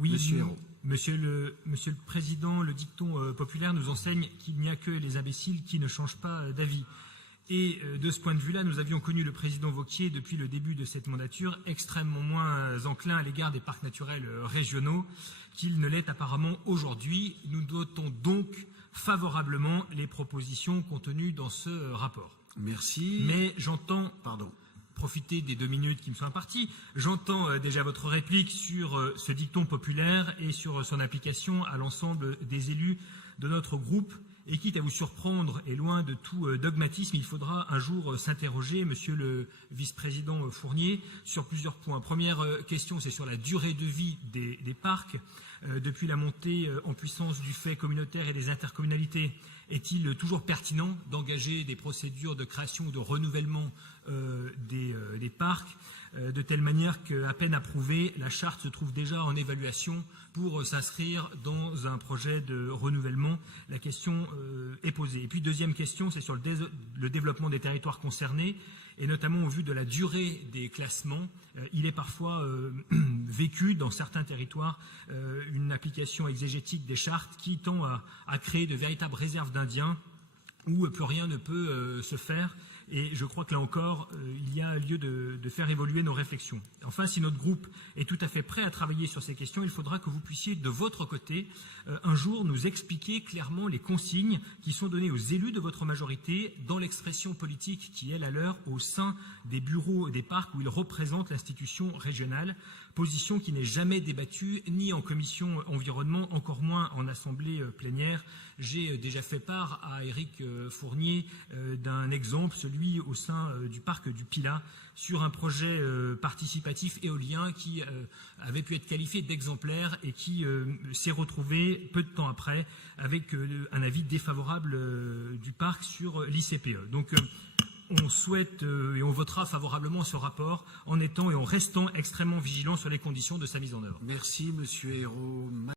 Oui, Monsieur Hérault. Monsieur le Président, le dicton populaire nous enseigne qu'il n'y a que les imbéciles qui ne changent pas d'avis. Et de ce point de vue-là, nous avions connu le président Wauquiez depuis le début de cette mandature extrêmement moins enclin à l'égard des parcs naturels régionaux qu'il ne l'est apparemment aujourd'hui. Nous notons donc favorablement les propositions contenues dans ce rapport. Merci. Mais j'entends Pardon. profiter des 2 minutes qui me sont imparties. J'entends déjà votre réplique sur ce dicton populaire et sur son application à l'ensemble des élus de notre groupe. Et quitte à vous surprendre et loin de tout dogmatisme, il faudra un jour s'interroger, monsieur le vice-président Fournier, sur plusieurs points. Première question, c'est sur la durée de vie des parcs. Depuis la montée en puissance du fait communautaire et des intercommunalités, est-il toujours pertinent d'engager des procédures de création ou de renouvellement des parcs, de telle manière qu'à peine approuvée, la charte se trouve déjà en évaluation pour s'inscrire dans un projet de renouvellement? La question est posée. Et puis deuxième question, c'est sur le développement des territoires concernés, et notamment au vu de la durée des classements. Il est parfois vécu dans certains territoires une application exégétique des chartes qui tend à créer de véritables réserves d'indiens où plus rien ne peut se faire. Et je crois que là encore, il y a lieu de faire évoluer nos réflexions. Enfin, si notre groupe est tout à fait prêt à travailler sur ces questions, il faudra que vous puissiez, de votre côté, un jour nous expliquer clairement les consignes qui sont données aux élus de votre majorité dans l'expression politique qui est la leur au sein des bureaux des parcs où ils représentent l'institution régionale. Position qui n'est jamais débattue ni en commission environnement, encore moins en assemblée plénière. J'ai déjà fait part à Éric Fournier d'un exemple, celui au sein du parc du Pilat, sur un projet participatif éolien qui avait pu être qualifié d'exemplaire et qui s'est retrouvé peu de temps après avec un avis défavorable du parc sur l'ICPE. Donc on souhaite et on votera favorablement ce rapport en étant et en restant extrêmement vigilant sur les conditions de sa mise en œuvre. Merci, monsieur Hérault.